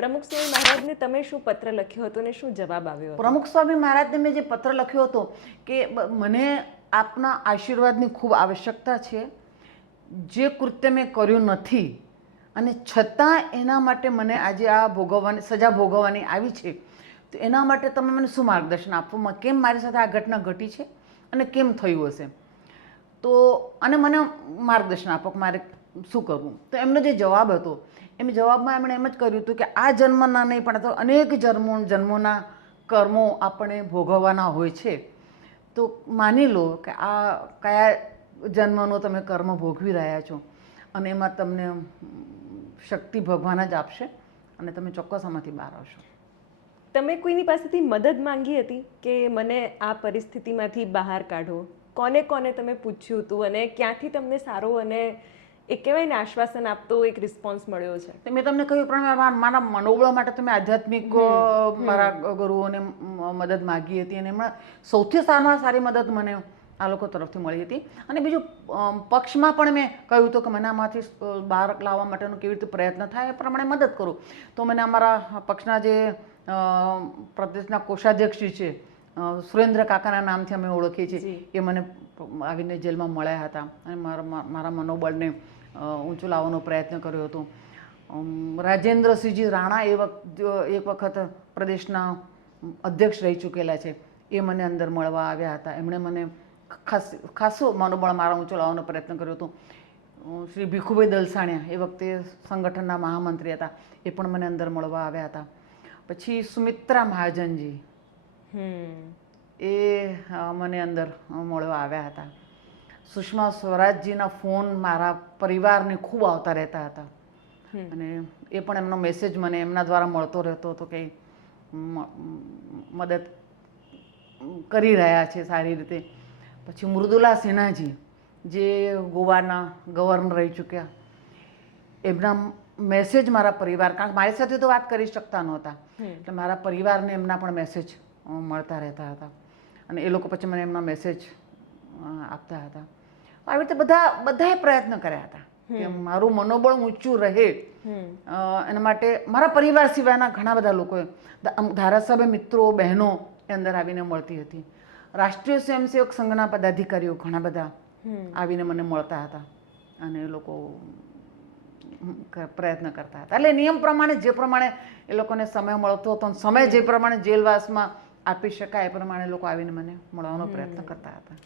પ્રમુખ સ્વામી મહારાજને તમે શું પત્ર લખ્યો હતો ને શું જવાબ આવ્યો હતો? પ્રમુખ સ્વામી મહારાજને મેં જે પત્ર લખ્યો હતો કે મને આપના આશીર્વાદની ખૂબ આવશ્યકતા છે. જે કૃત્ય મેં કર્યું નથી અને છતાં એના માટે મને આજે આ ભોગવવાની સજા ભોગવવાની આવી છે, તો એના માટે તમે મને શું માર્ગદર્શન આપો? કેમ મારી સાથે આ ઘટના ઘટી છે અને કેમ થયું હશે? તો અને મને માર્ગદર્શન આપો કે મારે શું કરવું. તો એમનો જે જવાબ હતો એમ જવાબમાં એમણે એમ જ કર્યું હતું કે આ જન્મના નહીં પણ તો અનેક જન્મોના કર્મો આપણે ભોગવવાના હોય છે. તો માની લો કે આ કયા જન્મનો તમે કર્મ ભોગવી રહ્યા છો અને એમાં તમને શક્તિ ભગવાન જ આપશે અને તમે ચોક્કસ આમાંથી બહાર આવશો. તમે કોઈની પાસેથી મદદ માંગી હતી કે મને આ પરિસ્થિતિમાંથી બહાર કાઢો? કોને કોને તમે પૂછ્યું હતું અને ક્યાંથી તમને સારો અને એક કહેવાય ને આશ્વાસન આપતો એક રિસ્પોન્સ મળ્યો છે? તો મેં તમને કહ્યું પ્રમાણે મારા મનોબળ માટે તમે આધ્યાત્મિક મારા ગુરુઓને મદદ માગી હતી અને એમણે સૌથી સારામાં સારી મદદ મને આ લોકો તરફથી મળી હતી. અને બીજું પક્ષમાં પણ મેં કહ્યું હતું કે મને આમાંથી બહાર લાવવા માટેનો કેવી રીતે પ્રયત્ન થાય એ પ્રમાણે મદદ કરું. તો મને અમારા પક્ષના જે પ્રદેશના કોષાધ્યક્ષ છે સુરેન્દ્ર કાકાના નામથી અમે ઓળખીએ છીએ, એ મને આવીને જેલમાં મળ્યા હતા અને મારા મનોબળને ઊંચું લાવવાનો પ્રયત્ન કર્યો હતો. રાજેન્દ્રસિંહજી રાણા એક વખત પ્રદેશના અધ્યક્ષ રહી ચૂકેલા છે, એ મને અંદર મળવા આવ્યા હતા. એમણે મને ખાસું મનોબળ મારા ઊંચું લાવવાનો પ્રયત્ન કર્યો હતો. શ્રી ભીખુભાઈ દલસાણિયા એ વખતે સંગઠનના મહામંત્રી હતા, એ પણ મને અંદર મળવા આવ્યા હતા. પછી સુમિત્રા મહાજનજી એ મને અંદર મળવા આવ્યા હતા. સુષ્મા સ્વરાજજીના ફોન મારા પરિવારને ખૂબ આવતા રહેતા હતા અને એ પણ એમનો મેસેજ મને એમના દ્વારા મળતો રહેતો હતો કે મદદ કરી રહ્યા છે સારી રીતે. પછી મૃદુલા સિન્હાજી જે ગોવાના ગવર્નર રહી ચૂક્યા, એમના મેસેજ મારા પરિવાર, કારણ કે મારી સાથે તો વાત કરી શકતા નહોતા, એટલે મારા પરિવારને એમના પણ મેસેજ મળતા રહેતા હતા અને એ લોકો પછી મને એમના મેસેજ આપતા હતા. આવી રીતે બધાએ પ્રયત્ન કર્યા હતા કે મારું મનોબળ ઊંચું રહે એના માટે. મારા પરિવાર સિવાયના ઘણા બધા લોકોએ, ધારાસભ્ય મિત્રો બહેનો એ અંદર આવીને મળતી હતી. રાષ્ટ્રીય સ્વયંસેવક સંઘના પદાધિકારીઓ ઘણા બધા આવીને મને મળતા હતા અને એ લોકો પ્રયત્ન કરતા હતા. એટલે નિયમ પ્રમાણે જે પ્રમાણે એ લોકોને સમય મળતો હતો, સમય જે પ્રમાણે જેલવાસમાં આપી શકાય એ પ્રમાણે લોકો આવીને મને મળવાનો પ્રયત્ન કરતા હતા.